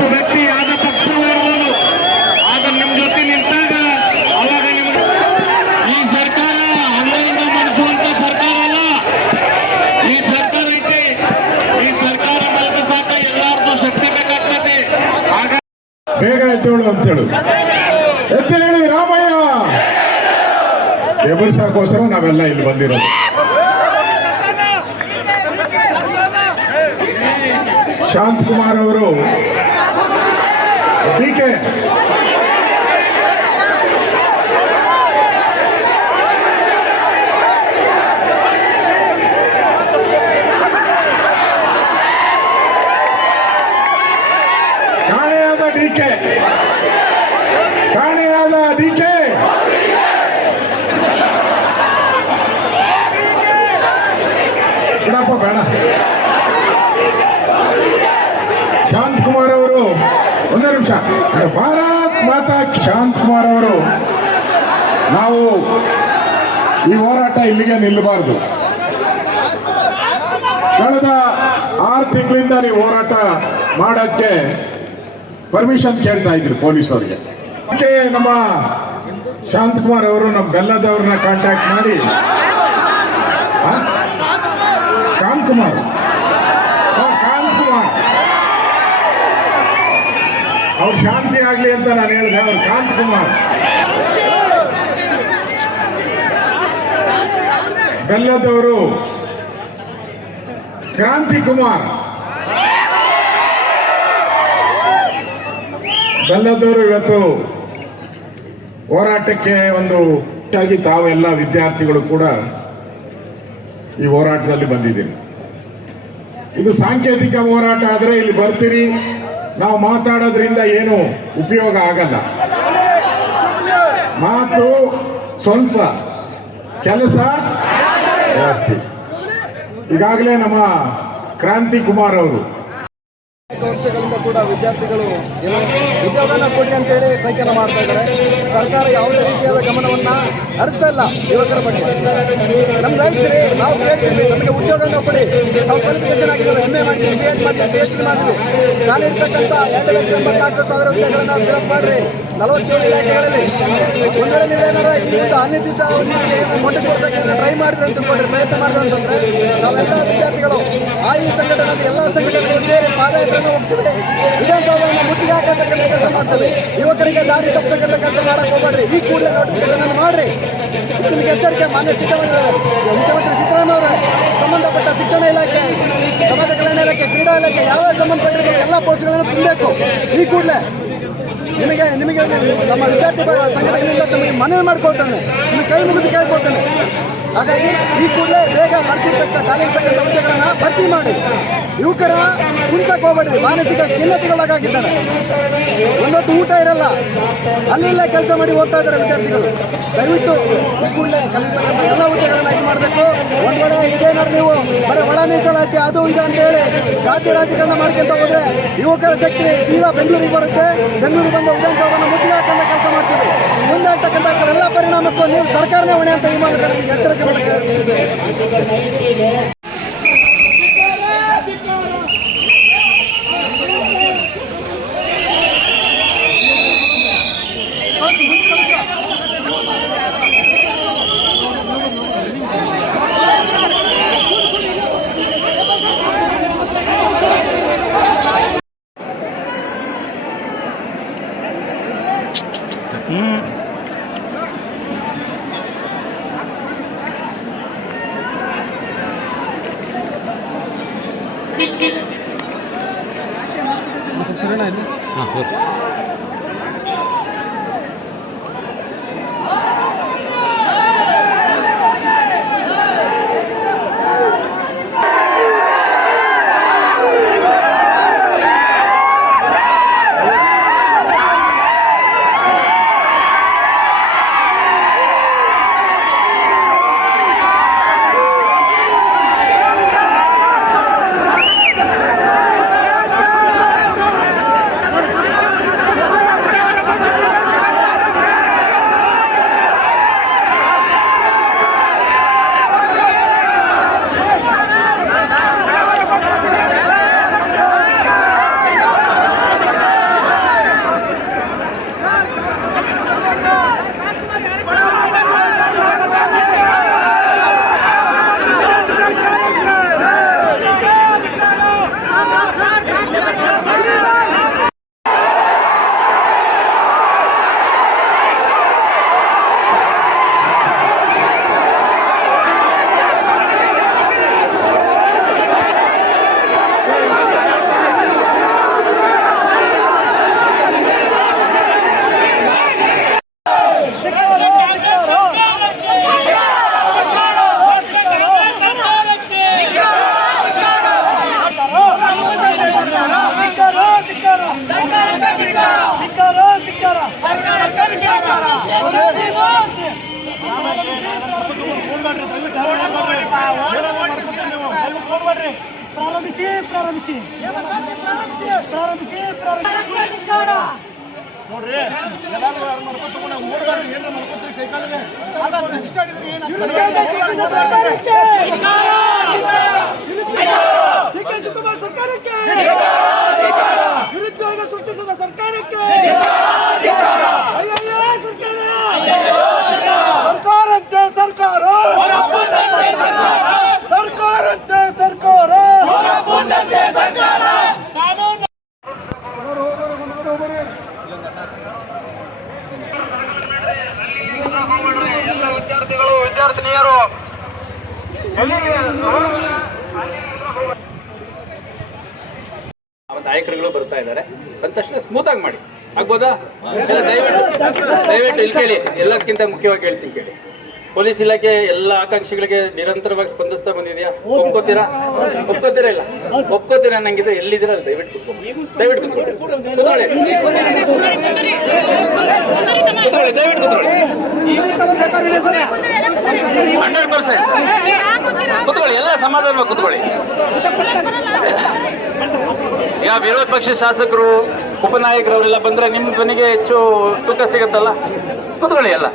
ಒಬ್ಬ ವ್ಯಕ್ತಿ ಆದ ಪಕ್ಷದವರು ಆಗ ನಿಮ್ಮ ಜೊತೆ ನಿಂತಾಗ ಅವಾಗ ನಿಮಗೆ ಈ ಸರ್ಕಾರ ಹಂಗೆಯಿಂದ ಮಾಡಿಸುವಂತ ಸರ್ಕಾರ ಅಲ್ಲ. ಈ ಸರ್ಕಾರ ಐತಿ, ಈ ಸರ್ಕಾರ ಮಲಗಿಸಾಕ ಎಲ್ಲಾರ್ದು ಶಕ್ತಿ ಬೇಕಾಗ್ತದೆ. ಆಗ ಬೇಗ ಎದ್ದೇಳು ಅಂತ ಹೇಳು, ಎದ್ದೇಳಿ ರಾಮಯ್ಯ ಎಬರ್ಸಾಕೋಸ್ಕರ ನಾವೆಲ್ಲ ಇಲ್ಲಿ ಬಂದಿರೋದು. ಶಾಂತಕುಮಾರ್ ಅವರು ಡಿಕೆ ಕಾಣೆಯಾದ ಡಿಕೆ ಬಿಡಪ್ಪ ಬೇಡ. ಶಾಂತಕುಮಾರ್ ಅವರು ಒಂದೇ ನಿಮಿಷ, ಭಾರತ್ ಮಾತಾ. ಶಾಂತಕುಮಾರ್ ಅವರು, ನಾವು ಈ ಹೋರಾಟ ಇಲ್ಲಿಗೆ ನಿಲ್ಲಬಾರದು. ಕಳೆದ 6 ತಿಂಗಳಿಂದ ನೀವು ಹೋರಾಟ ಮಾಡೋಕ್ಕೆ ಪರ್ಮಿಷನ್ ಕೇಳ್ತಾ ಇದ್ರು ಪೊಲೀಸರಿಗೆ. ಅದಕ್ಕೆ ನಮ್ಮ ಶಾಂತಕುಮಾರ್ ಅವರು ನಮ್ಮ ಬೆಲ್ಲದವ್ರನ್ನ ಕಾಂಟ್ಯಾಕ್ಟ್ ಮಾಡಿ, ಕಾಂತಕುಮಾರ್ ಅವ್ರು ಶಾಂತಿ ಆಗ್ಲಿ ಅಂತ ನಾನು ಹೇಳಿದೆ. ಅವ್ರು ಕಾಂತಕುಮಾರ್ ಬೆಲ್ಲದವರು, ಕ್ರಾಂತಿಕುಮಾರ್ ಬೆಲ್ಲದವರು ಇವತ್ತು ಹೋರಾಟಕ್ಕೆ ಒಂದು ತಾವೆಲ್ಲ ವಿದ್ಯಾರ್ಥಿಗಳು ಕೂಡ ಈ ಹೋರಾಟದಲ್ಲಿ ಬಂದಿದ್ದೀರಿ. ಇದು ಸಾಂಕೇತಿಕ ಹೋರಾಟ ಆದರೆ ಇಲ್ಲಿ ಬರ್ತೀರಿ, ನಾವು ಮಾತಾಡೋದ್ರಿಂದ ಏನು ಉಪಯೋಗ ಆಗಲ್ಲ. ಮಾತು ಸ್ವಲ್ಪ, ಕೆಲಸ ಜಾಸ್ತಿ. ಈಗಾಗಲೇ ನಮ್ಮ ಕ್ರಾಂತಿಕುಮಾರ್ ಅವರು ವರ್ಷಗಳಿಂದ ಕೂಡ ವಿದ್ಯಾರ್ಥಿಗಳು ಉದ್ಯೋಗನ ಕೊಡಿ ಅಂತೇಳಿ ಸ್ಟ್ರೈಕನ್ನು ಮಾಡ್ತಾ ಇದ್ದಾರೆ. ಸರ್ಕಾರ ಯಾವುದೇ ರೀತಿಯಾದ ಗಮನವನ್ನ ಹರಿಸ್ತಾ ಇಲ್ಲ ಯುವಕರ ಬಗ್ಗೆ. ನಮ್ಮ ರೈತರೇ ನಾವು ಕೇಳ್ತೀವಿ, ನಮಗೆ ಉದ್ಯೋಗನ ಕೊಡಿ. ನಾವು ಕ್ವಾಲಿಫಿಕೇಶನ್ ಆಗಿದ್ದಾರೆ, MA ಮಾಡಿದ್ವಿ, BEd ಮಾಡಿದ್ವಿ, PhD ಮಾಡಿದ್ವಿ. ನಾನು ಇರ್ತಕ್ಕಂಥ 2,84,000 ಹುದ್ದೆಗಳನ್ನ ಫಿಲಪ್ ಮಾಡ್ರಿ 47 ಇಲಾಖೆಗಳಲ್ಲಿ. ಒಂದು ವೇಳೆ ನೀವೇನಾರ ಇವತ್ತು ಅನಿರ್ದಿಷ್ಟ ಮೊಟ್ಟೆ ಟ್ರೈ ಮಾಡಿದ್ರೆ ಅಂತ ತಿಳ್ಕೊಂಡ್ರೆ, ಪ್ರಯತ್ನ ಮಾಡಿದ್ರೆ ಅಂತಂದ್ರೆ ನಾವೆಲ್ಲ ವಿದ್ಯಾರ್ಥಿಗಳು ಈ ಸಂಘಟನೆ ಎಲ್ಲ ಸಂಘಟನೆಗಳು ಸೇರಿ ಪಾದಯಾತ್ರೆಯನ್ನು ಹೋಗ್ತೀವಿ. ವಿಧಾನಸೌಧವನ್ನು ಮುತ್ತಿಗೆ ಹಾಕತಕ್ಕಂಥ ಕೆಲಸ ಮಾಡ್ತೀವಿ. ಯುವಕರಿಗೆ ದಾರಿ ತಪ್ಪತಕ್ಕಂಥ ಕೆಲಸ ಮಾಡಕ್ಕೆ ಹೋಗ್ಬೇಡ್ರಿ. ಈ ಕೂಡಲೇ ನೋಟಿಫಿಕೇಶನ್ ಮಾಡ್ರಿ. ನಿಮಗೆ ಎಚ್ಚರಿಕೆ. ಮಾನ್ಯ ಮುಖ್ಯಮಂತ್ರಿ ಸಿದ್ದರಾಮಯ್ಯ ಅವರ ಸಂಬಂಧಪಟ್ಟ ಶಿಕ್ಷಣ ಇಲಾಖೆ, ಸಮಾಜ ಕಲ್ಯಾಣ ಇಲಾಖೆ, ಕ್ರೀಡಾ ಇಲಾಖೆ ಯಾವ ಸಂಬಂಧಪಟ್ಟಿರೋ ಎಲ್ಲ ಪೋಸ್ಟ್ಗಳನ್ನು ತುಂಬಬೇಕು ಈ ಕೂಡಲೇ. ನಿಮಗೆ ನಮ್ಮ ವಿದ್ಯಾರ್ಥಿ ಸಂಘಟನೆಯಿಂದ ತಮಗೆ ಮನವಿ ಮಾಡ್ಕೊಳ್ತಾನೆ, ನಿಮಗೆ ಕೈ ಮುಗಿದು ಕೇಳ್ಕೊಳ್ತಾನೆ. ಹಾಗಾಗಿ ಈ ಕೂಡಲೇ ಬೇಗ ಖಾಲಿ ಇರ್ತಕ್ಕಂಥ ಹುದ್ದೆಗಳನ್ನು ಭರ್ತಿ ಮಾಡಿ. ಯುವಕರ ಕುಂತಕ್ಕೆ ಹೋಗಬೇಡಿ, ಮಾನಸಿಕ ಖಿನ್ನತೆಗೊಳಗಾಗಿದ್ದಾರೆ. ಒಂದೊತ್ತು ಊಟ ಇರಲ್ಲ, ಅಲ್ಲಿಲ್ಲೇ ಕೆಲಸ ಮಾಡಿ ಓದ್ತಾ ಇದ್ದಾರೆ ವಿದ್ಯಾರ್ಥಿಗಳು. ದಯವಿಟ್ಟು ಈ ಕೂಡಲೇ ಕಲಿತಕ್ಕಂಥ ಎಲ್ಲ ಹುದ್ದೆಗಳನ್ನು ಆಯ್ಕೆ ಮಾಡಬೇಕು. ಒಂದು ವೇಳೆ ಇದೇನಾದ್ರು ನೀವು ಬರೀ ಒಳ ಮೀಸಲಾತಿ ಅದು ಇದು ಅಂತ ಹೇಳಿ ಜಾತಿ ರಾಜಕಾರಣ ಮಾಡ್ಕೊಂತ ಹೋದ್ರೆ ಯುವಕರ ಶಕ್ತಿ ಸೀದಾ ಬೆಂಗಳೂರಿಗೆ ಬರುತ್ತೆ. ಬೆಂಗಳೂರಿಗೆ ಬಂದು ವಿಧಾನಸೌಧವನ್ನು ಮುತ್ತಿಗೆ ಹಾಕಂತ ಕೆಲಸ ಮಾಡ್ತೀವಿ. ಮುಂದೆ ಆಗ್ತಕ್ಕಂಥ ಎಲ್ಲ ಪರಿಣಾಮಕ್ಕೂ ನೀವು ಸರ್ಕಾರನೇ ಹೊಣೆ ಅಂತ ಈ ಮೂಲಕ ನಮಗೆ ಎಚ್ಚರಿಕೆ ಮಾಡಕ್ಕೆ ಪ್ರಾರಂಭಿಸಿ ನಿರುದ್ಯೋಗ ಸೃಷ್ಟಿಸಿದ ಸರ್ಕಾರಕ್ಕೆ ಸರ್ಕಾರಂತೆ ಸರ್ಕಾರ ಸರ್ಕಾರಂತೆ ಸರ್ಕಾರ ಎಲ್ಲ ವಿದ್ಯಾರ್ಥಿಗಳು ವಿದ್ಯಾರ್ಥಿನಿಯರು ನಾಯಕರುಗಳು ಬರ್ತಾ ಇದ್ದಾರೆ, ಬಂದ ತಕ್ಷಣ ಸ್ಮೂತ್ ಆಗಿ ಮಾಡಿ ಆಗ್ಬೋದಾ? ಎಲ್ಲ ದಯವಿಟ್ಟು ಇಲ್ಲಿ ಕೇಳಿ, ಎಲ್ಲಕ್ಕಿಂತ ಮುಖ್ಯವಾಗಿ ಹೇಳ್ತೀನಿ ಕೇಳಿ. ಪೊಲೀಸ್ ಇಲಾಖೆ ಎಲ್ಲ ಆಕಾಂಕ್ಷಿಗಳಿಗೆ ನಿರಂತರವಾಗಿ ಸ್ಪಂದಿಸ್ತಾ ಬಂದಿದೆಯಾ? ಒಪ್ಕೋತೀರಾ ಇಲ್ಲ? ಒಪ್ಕೋತೀರಾ ನಂಗಿದ್ರೆ ಎಲ್ಲಿದ್ದೀರಾ ಅಲ್ಲಿ ದಯವಿಟ್ಟು ಕೂತ್ಕೊಳ್ಳಿ. ದಯವಿಟ್ಟು ಕೂತ್ಕೊಳ್ಳಿ. 100% ಕೂತ್ಕೊಳ್ಳಿ, ಎಲ್ಲ ಸಮಾಧಾನವಾಗಿ ಕೂತ್ಕೊಳ್ಳಿ. ಈಗ ವಿರೋಧ ಪಕ್ಷ ಶಾಸಕರು ಉಪನಾಯಕರು ಅವರೆಲ್ಲ ಬಂದ್ರೆ ನಿಮ್ಮ ಧ್ವನಿಗೆ ಹೆಚ್ಚು ತೂಕ ಸಿಗುತ್ತಲ್ಲ. ಕೂತ್ಕೊಳ್ಳಿ ಎಲ್ಲ.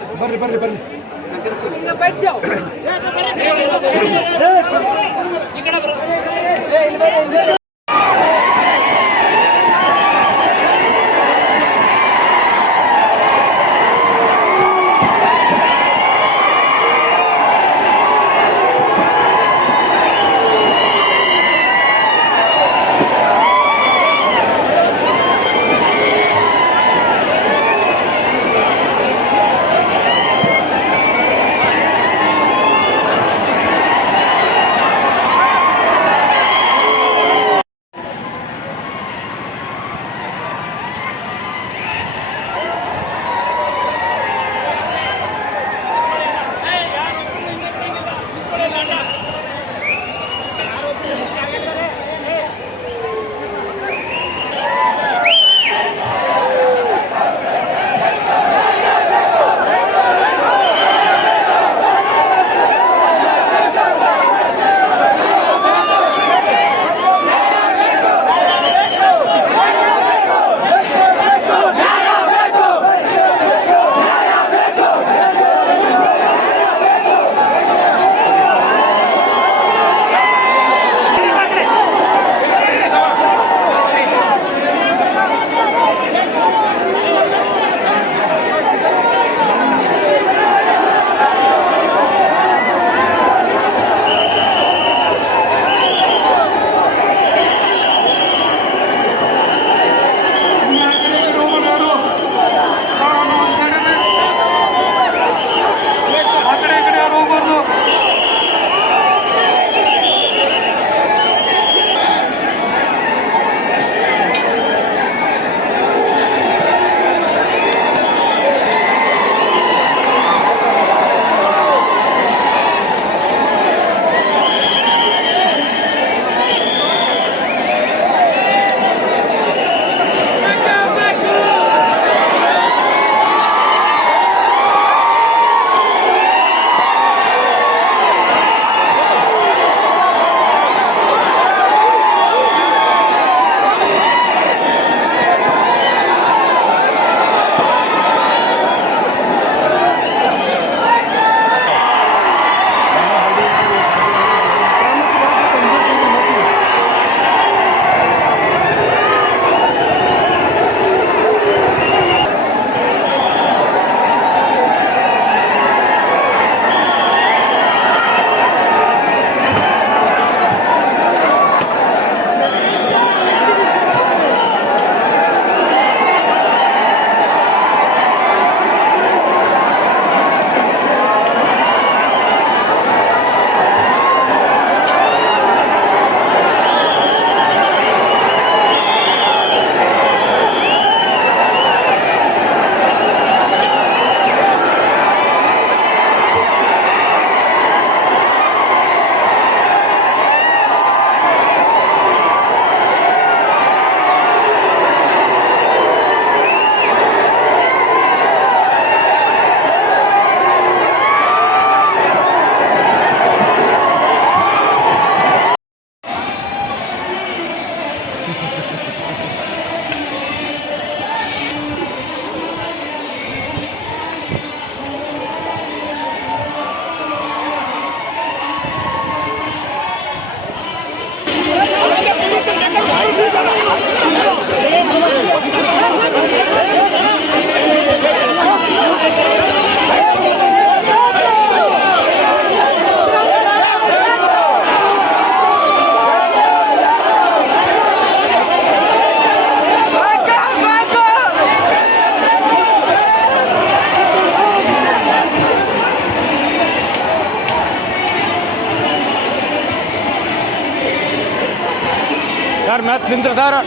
ನಿಂತ್ರು ಸರ್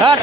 ಸರ್